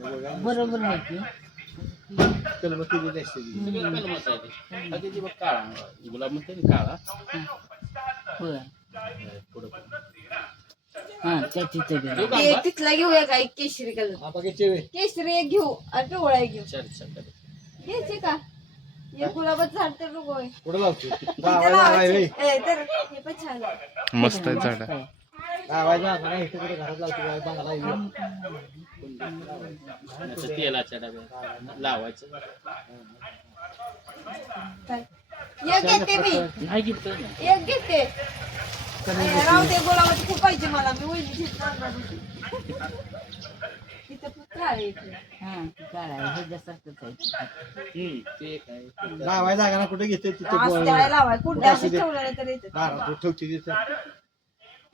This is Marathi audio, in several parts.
बरोबर आहे की? कलम केलेली असते ती. सगळं कलमच आहे ते. आता ते बघ काळा गुलाब म्हणते ना काळा? होय. पुढं हा त्याची घेऊ तरी का ते आंबा? तिथला घेऊया का? एक केशरी कलर. हा बघा चेवे केशरी एक घेऊ आणि पिवळा एक घेऊ. घ्यायचे का? एक गुलाबाचं झाड तर नको होय. कुठं लावतो. इथं लावायला लावायला लावायचं. ए, तर हे पण छान आहे. मस्त आहे झाड. तेलाच्या डब्यात लावायचं. काय? एक घेते मी. नाही घेतलं ना एक घेते. ए, राहू दे गुलाबाचं खूप पाहिजे मला. मी वहिनी घेतला तिथं पुत्र आहे इथे. हा ती काळा आहे ह्याच्यासारखंच आहे. हम्म, ते काय? लावायला जागा ना कुठे घेते? तिथे असं गोळ- त्याला लावाय कुठे. ठेवलेलं तर ठेवते तिथे?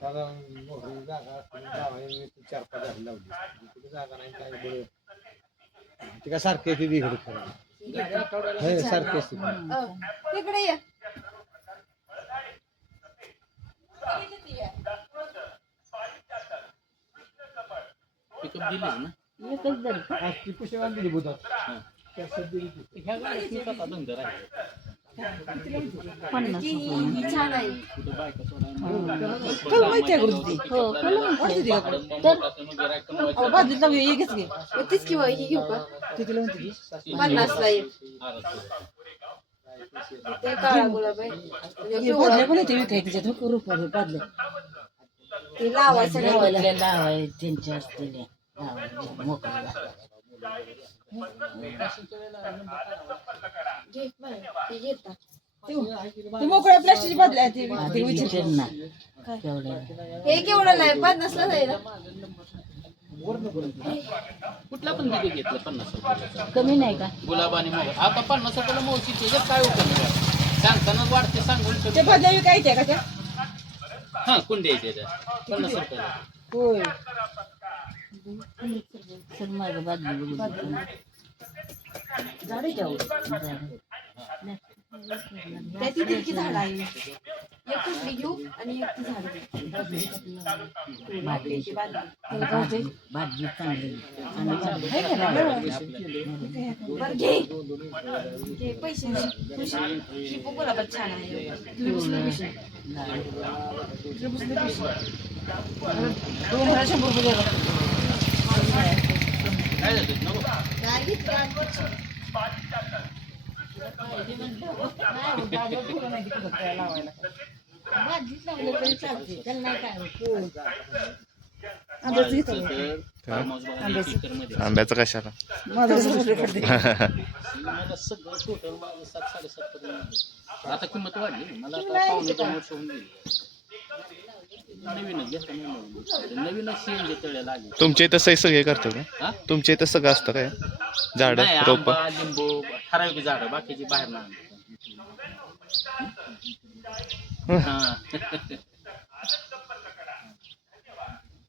त्याला मोकळी जागा लावायला मी ती चार पाच झाडं लावली. कुठे जागा नाही काय बरं. ते काय सारखे येते ती इकडे फिरायला. हे सारखे असते. तिकडे ये. पिकअप दिलीच ना? एकच ती आणली बुधात. त्याच्यात दिली. ह्या आता धंदा राहिले पन्नास ही माहिती आहे? हो, माहिती घे तीच किंवा ही घेऊ का कितीला म्हणते ती? पन्नासला एक ते काळा गुलाब आहे म्हणजे हे पिवळा. बादल्या पण विकाय हो, रुपये ते लावायचं. लावायला लावाय त्यांच्या असलेल्या लावायला मोकळ्या ते. ते मोकळ्या प्लास्टिकची बादल्या ते. विचार ना. केवढ्या हे केवढं नाही पन्नासला जाईल कुठला पण बिबी घेतलं पन्नास कमी नाही का? गुलाब आणि मोगरा आता पन्नास रुपयाला मोची त्याच्यात काय उपयोग सांगताना वाढते सांगून ते कमी. बादल्या विकायच्या का त्या हा कुंडी आहे त्याच्यात पन्नास रुपयाला. होय. सर माझं बादली बघून झाडे त्या तिथे किती झाड आहे एक कुठली घेऊ आणि एक ती झाड घेऊ बाटलीची बाटली. भाजी चांगली आणि चांगली. आहे का नाही? बरं घे घे पैसे दे. खुशी. ही पण गुलाबात छान आहे दोन हजार शंभर रुपये आंब्याचं कशाला? सगळं टोटल सात साडेसात पर्यंत आता किंमत वाढली मला नवीनच नवीन. नवीनच तुमच्या इथं सही सगळे करतात का? हा? तुमच्या इथं सगळं असतं काय? झाड नाही रोप? आंबा लिंबू ठराविक झाडं बाकीची बाहेर ना हा चांगलं आहे. ते आमचं ते अं, मोठा चिरंजीव होता ते मोठ्या बायका दोन्हीचे पण चालूच असतात. आता ब- आमचा बारका एवढा हा काय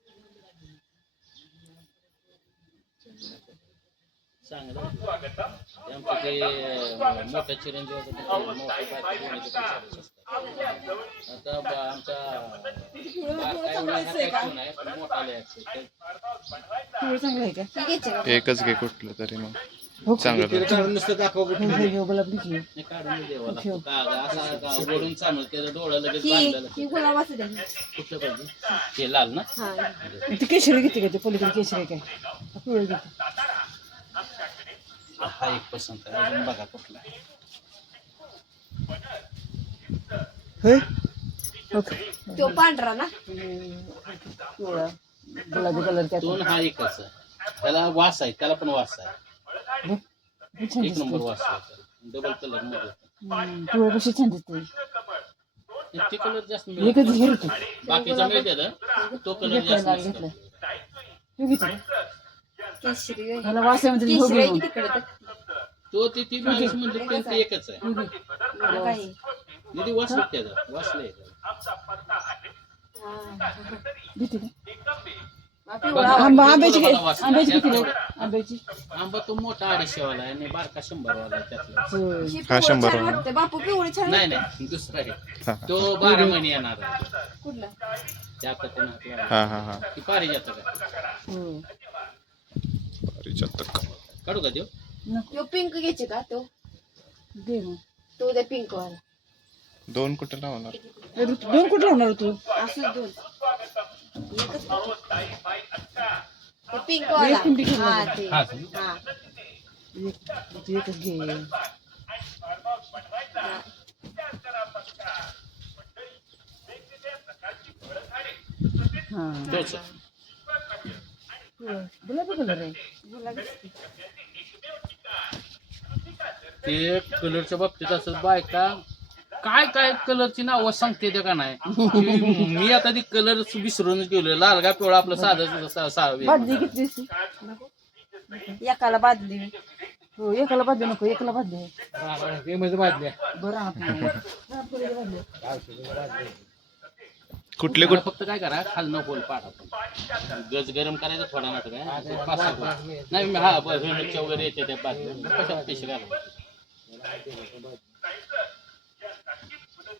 खून आहे, पण मोठा लय आहे. ते- चांगलं. आहे का? ही घ्यायची का? एकच घे कुठलं तरी मग. हो. चांगलं काढून नुसतं दाखवा हे काढून त्याचं डोळं लगेच ही द्या कुठलं पाहिजे? ते लाल ना? ती केशरी घेते का ते? पलीकडे केशरी काय? पिवळं घेते हा एक पसंत आहे. अजून बघा कुठला होय ओके. तो पांढरा ना? पिवळा गुलाबी कलर त्यात दोन हा एकच आहे. त्याला वास आहे त्याला पण वास आहे. हे? एक नंबर. वास आहे. डबल कलरमध्ये. पिवळं कशी छान दिसते ते कलर जास्त मिळत एकच नाही. बाकीचा मिळते ना तो कलर जास्त नसतो. हे केशरी केशरी आहे की तिकडे तर? तो ते ती माणूस म्हणजे पण ते एकच आहे. काही. वास त्याचा हा. का आंबा आंब्याची मला वाचलं. आंब्याची किती? त्यात आहे? आंब्याची? आंबा तो मोठा अडीचशे वाला आहे आणि बारका शंभर वाला आहे त्यातला. होय. ही हा, शंभर छान. वाटते बापू पिवळी छान नाही नाही दुसरा आहे. हा हा. तो बारा महिने येणार आहे. कुठला? त्या हात लावला. हा हा हा. ती पारिजात का? होय. परिचातक. काढू का देऊ तो पिंक घ्यायचे का तो दे मग. तो उद्या पिंक वाला. दोन कुठे लावणार? ए, ऋतू, दोन कुठे लावणार तू? असं दोन. एकच ते पिंक वाला. एक पिंडी घेऊन हा जा. ते. हा हा. एक तू एकच घे. हा. तोच होय. गुलाबी कलर आहे. ते कलरच्या बाबतीत असं बायका काय काय कलरची नावं सांगते ते का नाही? मी आता ती कलर विसरूनच गेलो लाल का पिवळा आपलं साधं सा- सा- बादली किती दिसते एकाला बादली हो एकाला बादली नको एकाला म्हणजे बरं कुठले कुठ फक्त काय करा खालनं होल पाडा पण गज गरम करायचं थोडा ना काय पाच सहा होल. नाही मी हा हेल्मेटच्या वगैरे येते त्या बाजूला कशात पैसे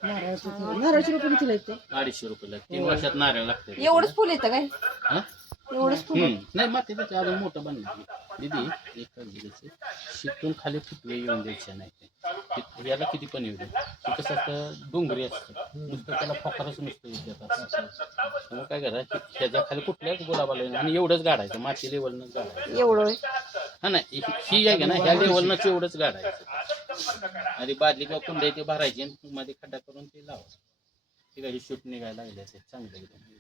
नारळाचं रुपये किती लागते अडीचशे रुपयाला तीन वर्षात नारळ लागते एवढंच फुल येतं काय? एवढंच फुल. नाही मग त्याचं अजून मोठं बनलं दिदी एक शिकून खाली फुटवे येऊन द्यायचे नाही ते. याला किती पण येऊ दे. ते कसं असतं डोंगरी असतं नुसतं त्याला फॉकरच नुसतं येत असतं मग काय करा त्याच्याखाली कुठल्याच गुलाबाला येणार आणि एवढंच गाडायचं माती लेवलनंच गाडायचं एवढं होय. हा नाही ही- ही आहे का ना ह्या लेवलनंच एवढंच गाडायचं आणि बादली किंवा कुंडे ते भरायची आणि मध्ये खड्डा करून ते लावायचं ते काही शूट निघायला लागले असे चांगलं एकदम.